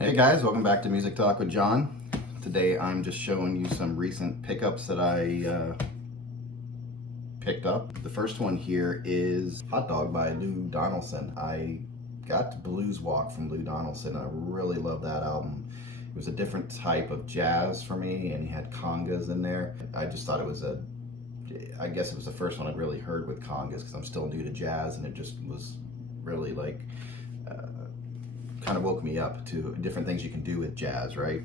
Hey guys, welcome back to Music Talk with John. Today I'm just showing you some recent pickups that I picked up. The first one here is Hot Dog by Lou Donaldson. I got Blues Walk from Lou Donaldson. I really love that album. It was a different type of jazz for me, and he had congas in there. I just thought it was I guess it was the first one I'd really heard with congas because I'm still new to jazz, and it just was really like kind of woke me up to different things you can do with jazz, right?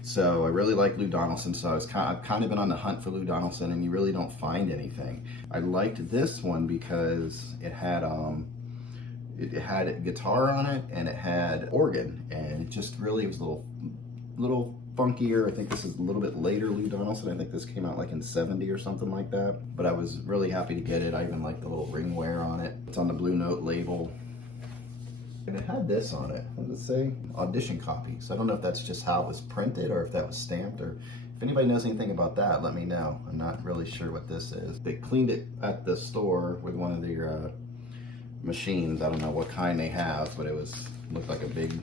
So I really like Lou Donaldson, so I've kind of been on the hunt for Lou Donaldson, and you really don't find anything. I liked this one because it had guitar on it, and it had organ, and it just really was a little funkier. I think this is a little bit later Lou Donaldson. I think this came out like in '70 or something like that, but I was really happy to get it. I even like the little ring wear on it. It's on the Blue Note label. And it had this on it. What does it say? Audition copy. So I don't know if that's just how it was printed or if that was stamped, or if anybody knows anything about that, let me know. I'm not really sure what this is. They cleaned it at the store with one of their machines. I don't know what kind they have, but looked like a big,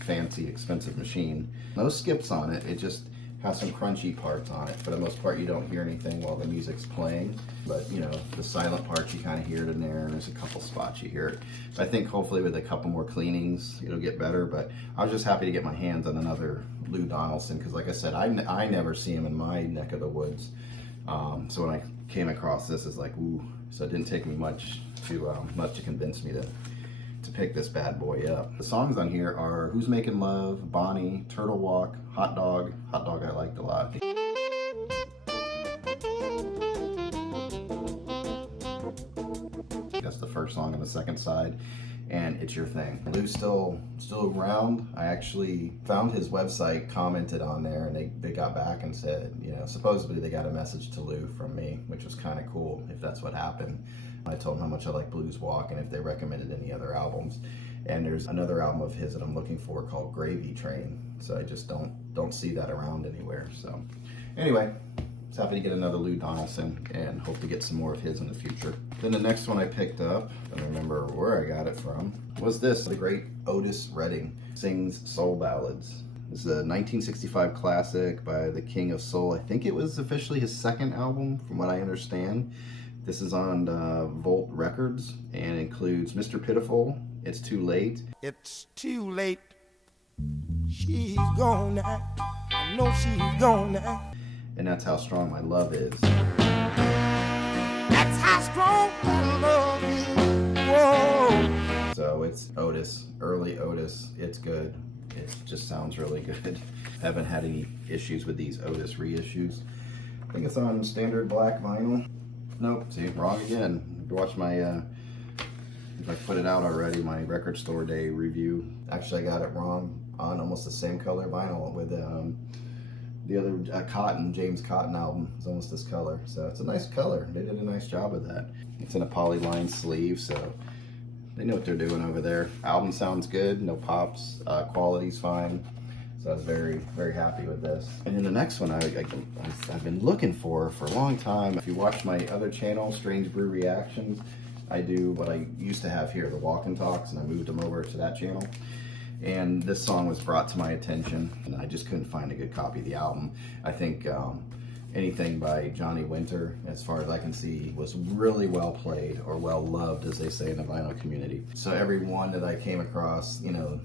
fancy, expensive machine. No skips on it. It just has some crunchy parts on it. For the most part, you don't hear anything while the music's playing, but you know, the silent parts you kind of hear it in there, and there's a couple spots you hear it. So I think hopefully with a couple more cleanings, it'll get better, but I was just happy to get my hands on another Lou Donaldson, because like I said, I never see him in my neck of the woods. So when I came across this, it's like, ooh, so it didn't take me much to convince me to pick this bad boy up. The songs on here are Who's Making Love, Bonnie, Turtle Walk, Hot Dog. Hot Dog I liked a lot. That's the first song on the second side, and It's Your Thing. Lou's still around. I actually found his website, commented on there, and they got back and said, you know, supposedly they got a message to Lou from me, which was kind of cool if that's what happened. I told them how much I like Blues Walk and if they recommended any other albums. And there's another album of his that I'm looking for called Gravy Train. So I just don't see that around anywhere. So anyway, just happy to get another Lou Donaldson and hope to get some more of his in the future. Then the next one I picked up, I don't remember where I got it from, was this. The great Otis Redding sings soul ballads. This is a 1965 classic by the King of Soul. I think it was officially his second album from what I understand. This is on Volt Records and includes Mr. Pitiful, It's Too Late. It's too late. She's gone now. I know she's gone now. And That's How Strong My Love Is. That's how strong my love is. Whoa. So it's Otis, early Otis. It's good. It just sounds really good. Haven't had any issues with these Otis reissues. I think it's on standard black vinyl. Nope, see, wrong again. If you watch my, if I put it out already, my record store day review. Actually, I got it wrong on almost the same color vinyl with the other Cotton, James Cotton album. It's almost this color. So it's a nice color. They did a nice job of that. It's in a polyline sleeve, so they know what they're doing over there. Album sounds good, no pops, quality's fine. So I was very, very happy with this. And then the next one I've been looking for a long time. If you watch my other channel, Strange Brew Reactions, I do what I used to have here, the Walk and Talks, and I moved them over to that channel. And this song was brought to my attention, and I just couldn't find a good copy of the album. I think anything by Johnny Winter, as far as I can see, was really well played, or well loved, as they say in the vinyl community. So every one that I came across, you know,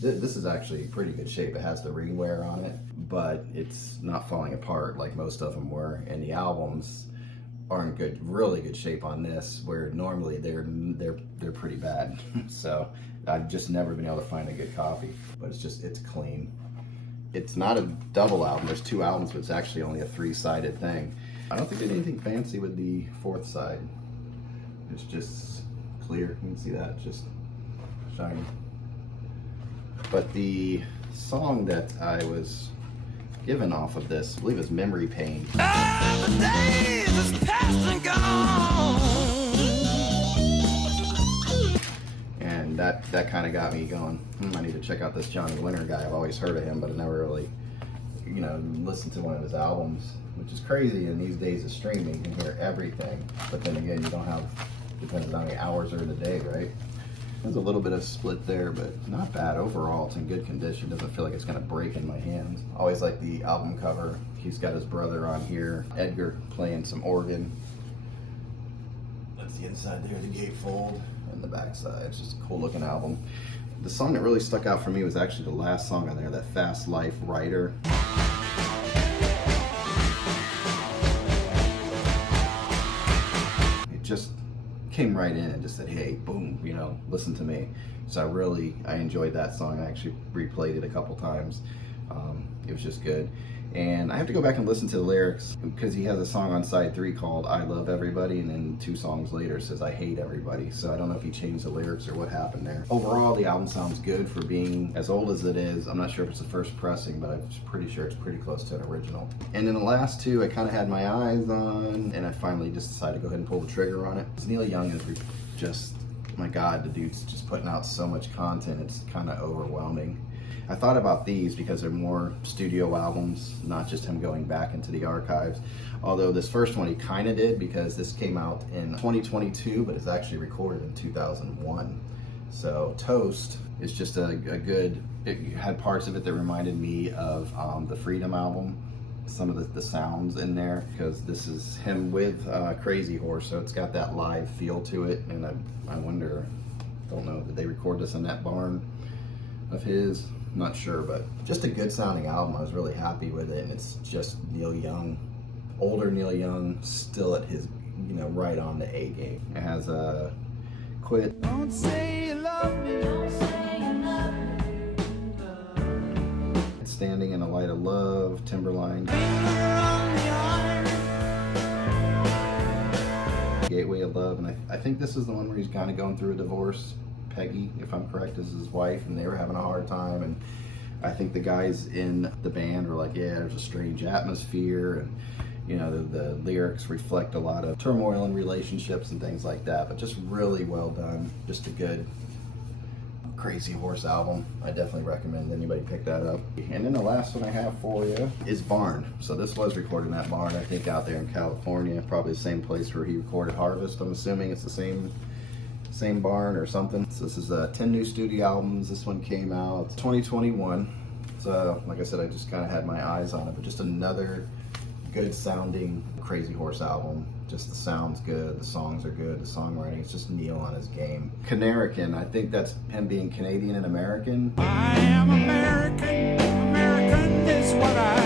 this is actually pretty good shape. It has the ring wear on it, but it's not falling apart like most of them were. And the albums are in really good shape on this, where normally they're pretty bad. So I've just never been able to find a good copy, but it's clean. It's not a double album. There's two albums, but it's actually only a three-sided thing. I don't think they did anything fancy with the fourth side. It's just clear. You can see that, it's just shiny. But the song that I was given off of this, I believe is Memory Pain. All the days is past and gone. And that kind of got me going, I need to check out this Johnny Winter guy. I've always heard of him, but I never really, you know, listened to one of his albums, which is crazy in these days of streaming. You can hear everything, but then again, you don't have, depends on how many hours are in the day, right? There's a little bit of split there, but not bad overall. It's in good condition. Doesn't feel like it's gonna break in my hands. Always like the album cover. He's got his brother on here, Edgar, playing some organ. That's the inside there, the gatefold, and the backside. It's just a cool looking album. The song that really stuck out for me was actually the last song on there, that Fast Life Rider. It just came right in and just said, hey, boom, you know, listen to me. So I enjoyed that song. I actually replayed it a couple times. It was just good. And I have to go back and listen to the lyrics because he has a song on side 3 called I Love Everybody, and then 2 songs later it says I Hate Everybody. So I don't know if he changed the lyrics or what happened there. Overall, the album sounds good for being as old as it is. I'm not sure if it's the first pressing, but I'm pretty sure it's pretty close to an original. And then the last 2 I kind of had my eyes on, and I finally just decided to go ahead and pull the trigger on it. Neil Young is just, my God, the dude's just putting out so much content, it's kind of overwhelming. I thought about these because they're more studio albums, not just him going back into the archives. Although this first one he kind of did, because this came out in 2022, but it's actually recorded in 2001. So Toast is just a good, it had parts of it that reminded me of the Freedom album. Some of the sounds in there, because this is him with Crazy Horse, so it's got that live feel to it. And I wonder, don't know, did they record this in that barn of his? I'm not sure, but just a good sounding album. I was really happy with it, and it's just Neil Young, older Neil Young, still at his, you know, right on the A game. It has a Quit. Don't say you love me. Don't say you love me. Standing in the Light of Love, Timberline. Gateway of Love, and I think this is the one where he's kind of going through a divorce. Peggy, if I'm correct, is his wife, and they were having a hard time, and I think the guys in the band were like, yeah, there's a strange atmosphere, and you know, the lyrics reflect a lot of turmoil in relationships and things like that, but just really well done. Just a good Crazy Horse album. I definitely recommend anybody pick that up. And then the last one I have for you is Barn. So this was recorded in that barn, I think, out there in California, probably the same place where he recorded Harvest. I'm assuming it's the same barn or something. So this is 10 new studio albums. This one came out 2021. So like I said, I just kind of had my eyes on it, but just another good sounding Crazy Horse album. Just the sound's good, the songs are good, the songwriting, it's just Neil on his game. Canarican, I think that's him being Canadian and American. I am American, American is what I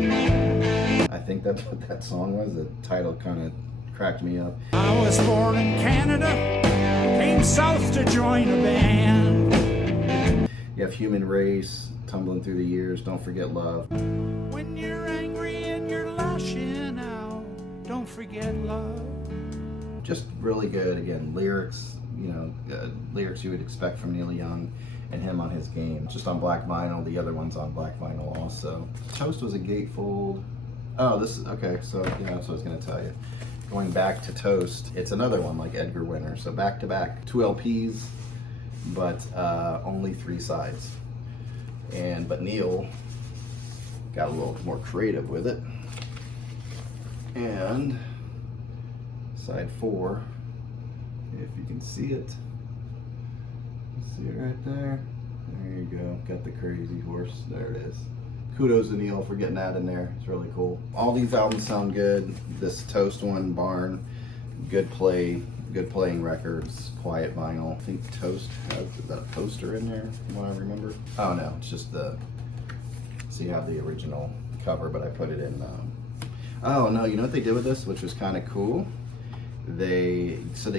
am. I think that's what that song was. The title kind of cracked me up. I was born in Canada, came south to join a band. You have Human Race, Tumbling Through the Years, Don't Forget Love. When you're angry and you're lashing out, don't forget love. Just really good. Again, lyrics, you know, lyrics you would expect from Neil Young, and him on his game. Just on black vinyl. The other one's on black vinyl also. Toast was a gatefold. Oh, this is, okay, so yeah, that's what I was going to tell you. Going back to Toast, it's another one like Edgar Winter. So back to back, 2 LPs, but only 3 sides. But Neil got a little more creative with it. And side 4, if you can see it, see it right there. There you go. Got the Crazy Horse. There it is. Kudos to Neil for getting that in there. It's really cool. All these albums sound good. This Toast one, Barn, good playing records, quiet vinyl. I think Toast has, is that a poster in there from what I remember? Oh no, it's just so you have the original cover, but I put it in, oh no, you know what they did with this, which was kind of cool? They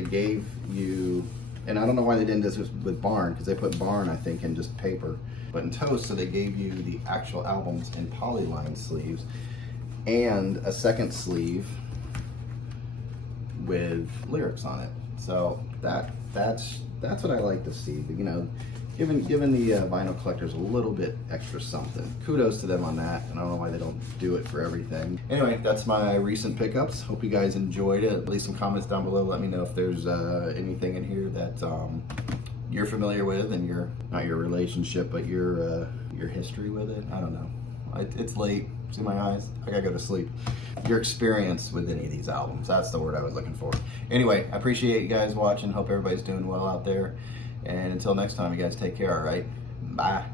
gave you, and I don't know why they didn't do this with Barn, because they put Barn, I think, in just paper. But in Toast, so they gave you the actual albums in polyline sleeves and a second sleeve with lyrics on it. So that's what I like to see. You know, giving the vinyl collectors a little bit extra something. Kudos to them on that, and I don't know why they don't do it for everything. Anyway, that's my recent pickups. Hope you guys enjoyed it. Leave some comments down below. Let me know if there's anything in here that you're familiar with, and not your relationship, but your history with it. I don't know. It's late. See my eyes? I gotta go to sleep. Your experience with any of these albums. That's the word I was looking for. Anyway, I appreciate you guys watching. Hope everybody's doing well out there. And until next time, you guys take care, all right? Bye.